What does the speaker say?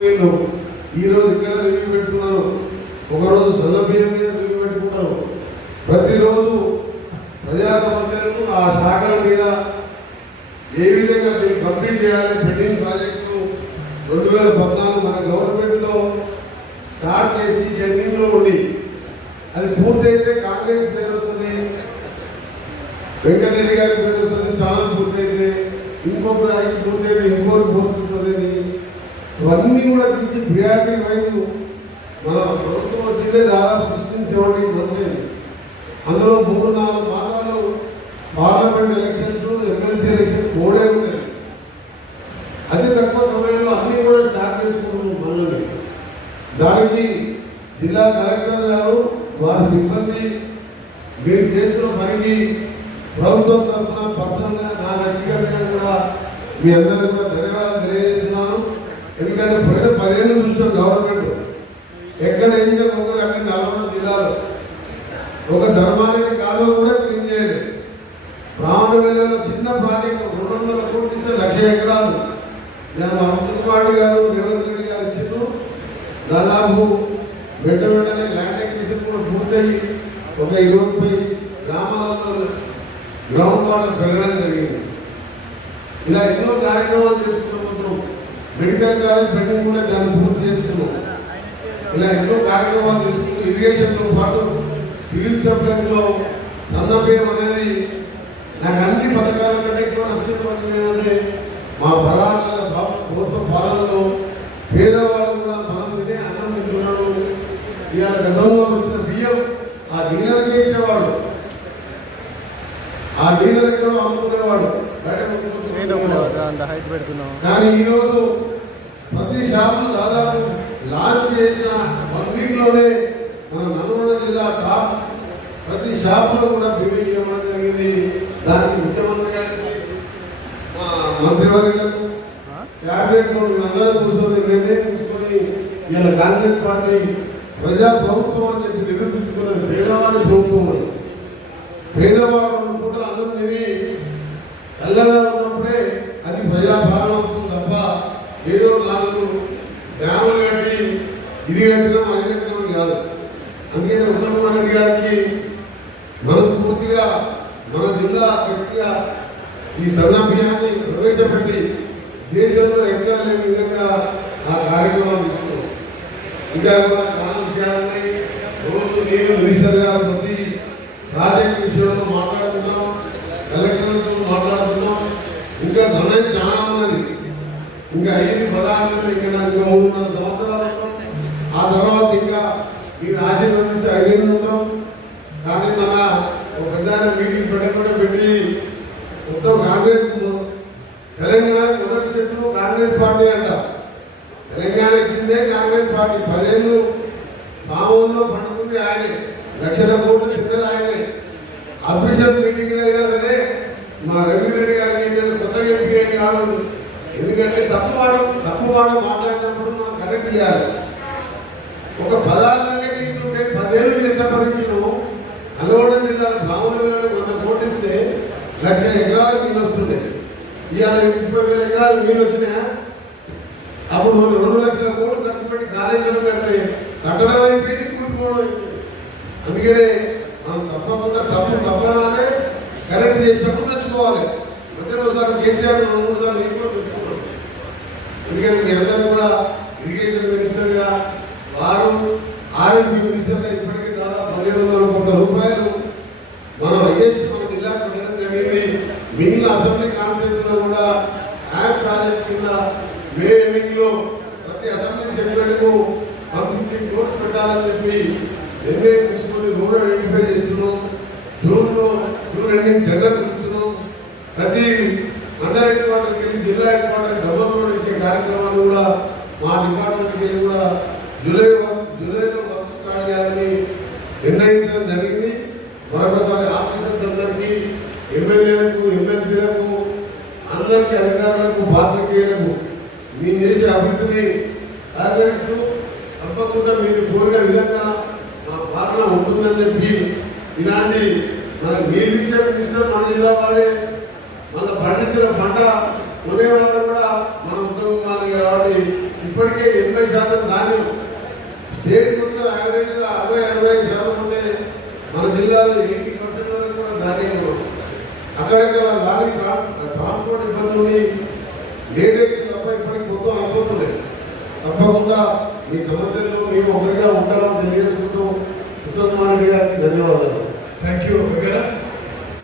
ఈ రోజు ఇక్కడ రివ్యూ పెట్టుకున్నారు? ఒకరోజు సన్న మీద రివ్యూ పెట్టుకుంటారు? ప్రతిరోజు ప్రజా సమస్యలను ఆ శాఖల మీద ఏ విధంగా దీన్ని కంప్లీట్ చేయాలి? పెండింగ్ ప్రాజెక్టు రెండు వేల పద్నాలుగు మన గవర్నమెంట్లో స్టార్ట్ చేసి చెన్నైలో ఉండి అది పూర్తయితే కాంగ్రెస్ పేరు వస్తుంది వెంకటరెడ్డి గారి పేరు వస్తుంది ఛానల్ పూర్తయితే ఇంకొక రాయికి పూర్తయితే పూర్తి వస్తుంది ఇవన్నీ కూడా తీసి ప్రియారిటీ వైజ్ మన ప్రభుత్వం వచ్చిందే దాదాపు సిక్స్టీన్ సెవెంటీన్ మంత్స్ అయింది. అందులో మూడు నాలుగు మాసాలు పార్లమెంట్ ఎలక్షన్స్ ఎమ్మెల్సీ ఎలక్షన్ మూడే ఉన్నాయి. అతి తక్కువ సమయంలో అన్నీ కూడా స్టార్ట్ చేసుకుంటున్నాం మనల్ని దానికి జిల్లా కలెక్టర్ గారు వారి సిబ్బంది మీరు చేస్తున్న పనికి ప్రభుత్వం తరఫున పర్సనల్గా నా వ్యక్తిగతంగా కూడా మీ అందరికీ కూడా ధన్యవాదాలు తెలియజేస్తున్నాను ఎందుకంటే పోయిన పదేళ్ళు చూసిన గవర్నమెంట్ ఎక్కడ ఎన్నిక మొక్కలు అక్కడ నలభై జిల్లాలో ఒక ధర్మానికి కాలువ కూడా క్లీన్ చేయలేదు. రామనగర్లో చిన్న ప్రాజెక్ట్ రెండు వందల కోట్లు ఇస్తే లక్ష ఎకరాలు. నేను అమృతవాడి గారు రేవంత్ రెడ్డి గారు ఇచ్చిండ్రు. దాదాపు వెంట వెంటనే ల్యాండ్ ఎక్విజిషన్ కూడా పూర్తయి ఒక ఇరవై ముప్పై గ్రామాలలో గ్రౌండ్ వాటర్ పెరగడం జరిగింది. ఇలా ఎన్నో కార్యక్రమాలు చేసుకుంటున్నాం మెడికల్ కాలేజ్ బిల్డింగ్ కూడా దాన్ని పూర్తి చేసుకున్నాం. ఇలా ఎన్నో కార్యక్రమాలు చేసుకుంటూ ఇరిగేషన్తో పాటు సివిల్ సప్లైస్లో సన్నపేయం అనేది నాకు అన్ని పథకాల కంటే ఎక్కువ నచ్చిన పథకం మా పదార్థాల ప్రభుత్వ పాలనలో పేదవాళ్ళు కూడా మనం తినే అన్నం తింటున్నాడు ఇవాళ గతంలో వచ్చిన బియ్యం ఆ డీలర్కి ఇచ్చేవాడు. ఆ డీలర్ ఎక్కడో అమ్ముకునేవాడు. అంత హైట్ పెడుతున్నాం కానీ ఈరోజు ప్రతి షాపు దాదాపు లాంచ్ చేసిన వన్ వీక్లోనే మన నల్గొండ జిల్లా టాప్ ప్రతి షాపులో కూడా బిల్డింగ్ ఇవ్వడం జరిగింది. దానికి ముఖ్యమంత్రి గారికి మంత్రివర్యులకు క్యాబినెట్లో అందరూ కూర్చొని నిర్ణయం తీసుకొని ఇలా కాంగ్రెస్ పార్టీ ప్రజా ప్రభుత్వం అని చెప్పి నిరూపించుకున్న పేదవాడి ప్రభుత్వం అని పేదవాడు రెండు పూటలు అన్నం తిని చల్లగా ఉన్నప్పుడే అది ప్రజా పాలన అవుతుంది తప్ప ఏదో నాలుగు డ్యాములు కట్టి ఇది కట్టినాం అది కట్టినాం అని కాదు. అందుకని ఉత్తమ్ కుమార్ రెడ్డి గారికి మనస్ఫూర్తిగా మన జిల్లా వ్యక్తిగా ఈ సన్నభ్యాన్ని ప్రవేశపెట్టి దేశంలో ఎక్కడా లేని విధంగా ఆ కార్యక్రమాలు తీసుకున్నాం. ఇంకా కూడా చాలా విషయాలని రోజు నేను మినిస్టర్ గారు ప్రతి ప్రాజెక్ట్ విషయంలో మాట్లాడుతున్నాం కలెక్టర్లతో మాట్లాడుతున్నాం. ఇంకా సమయం చాలా ఉన్నది. ఇంకా ఐదు పదార్థాలు ఇంకా నాకు ఇంకా మూడున్నర సంవత్సరాలు తర్వాత ఇంకా మీరు ఆశీర్వదిస్తే ఐదేళ్ళు ఉంటాం. కానీ మన ఒక పెద్ద మీటింగ్ పెట్టకుండా పెట్టి మొత్తం కాంగ్రెస్ తెలంగాణ మొదటి శత్రువు కాంగ్రెస్ పార్టీ అంట. తెలంగాణ ఇచ్చిందే కాంగ్రెస్ పార్టీ. పదేళ్ళు మామూలులో పండుకుంది ఆయనే. లక్షల కోట్లు తిన్నది ఆయనే. అఫీషియల్ మీటింగ్ అయినా సరే మా రవిరెడ్డి గారికి ఏదైనా కొత్తగా ఎంపీ అని కాదు. ఎందుకంటే తప్పు వాడు తప్పు వాడు మాట్లాడినప్పుడు మనం కరెక్ట్ చేయాలి. ఒక పదార్థంగా తీసుకుంటే పదేళ్ళు మీరు ఎంత భరించను నల్గొండ జిల్లాలో బ్రాహ్మణులను వంద కోటిస్తే లక్ష ఎకరాలు నీళ్ళు వస్తుండే. ఇవాళ ముప్పై వేల ఎకరాలు నీళ్ళు వచ్చినాయా? అప్పుడు వాళ్ళు రెండు లక్షల కోట్లు ఖర్చు పెట్టి కాలేజీలు కట్టే కట్టడం అయిపోయింది కూర్చుకోవడం అయిపోయింది. అందుకనే మనం తప్పకుండా తప్పు తప్పనాలే కరెక్ట్ చేసినప్పుడు తెచ్చుకోవాలి. మధ్యలో ఒకసారి కేసీఆర్ రెండు మూడు సార్లు నేను కూడా పెట్టుకోవాలి. అందుకని ఎవరైనా కూడా ఆర్ఎంపీ మినిస్టర్గా ఇప్పటికీ దాదాపు పదిహేను వందల కోట్ల రూపాయలు మనం ఐఎస్ మన జిల్లాకు పెట్టడం జరిగింది. మిగిలిన అసెంబ్లీ కాన్ఫరెన్స్ కూడా యాప్ ప్రాజెక్ట్ కింద మే ఎండింగ్ ప్రతి అసెంబ్లీ సెక్రటరీకు వన్ ఫిఫ్టీ కోర్స్ పెట్టాలని చెప్పి నిర్ణయం తీసుకొని రోడ్ ఐడెంటిఫై చేస్తున్నాం. జూన్లో జూన్ ఎండింగ్ టెండర్ పిలుస్తున్నాం ప్రతి అండర్ హెడ్ క్వార్టర్కి వెళ్ళి జిల్లా హెడ్ క్వార్టర్ డబుల్ రోడ్ ఇచ్చే కార్యక్రమాలు కూడా మా డిపార్ట్మెంట్కి వెళ్ళి కూడా జూలై వర్క్- జూలైలో వర్క్ స్టార్ట్ చేయాలని నిర్ణయించడం జరిగింది. మరొకసారి ఆఫీసర్స్ అందరికీ ఎమ్మెల్యేలకు ఎమ్మెల్సీలకు అందరికీ అధికారులకు పాత్రికేయులకు మీరు చేసే అభివృద్ధిని సహకరిస్తూ తప్పకుండా మీరు కోరిన విధంగా మా పాలన ఉంటుందని చెప్పి ఇలాంటి మన మీరు ఇచ్చే మినిస్టర్ మన జిల్లా వాడే మన పండించిన పంట కొనే వాళ్ళు కూడా మన ఉత్తమ కాబట్టి ఇప్పటికే ఎనభై శాతం ధాన్యం స్టేట్ మొత్తం యావరేజ్గా అరవై అరవై శాతం ఉంటే మన జిల్లాలో ఎయిటీ పర్సెంట్ వరకు కూడా ధాన్యం అక్కడక్కడ లారీ ట్రాన్స్పోర్ట్ ఇబ్బంది లేట్ అయితే తప్ప ఇప్పటికి మొత్తం అయిపోతుంది. తప్పకుండా మీ సమస్యలు మేము ఒకరిగా ఉంటామని తెలియజేసుకుంటూ ఉత్తమ్ కుమార్ రెడ్డి గారికి ధన్యవాదాలు. Thank you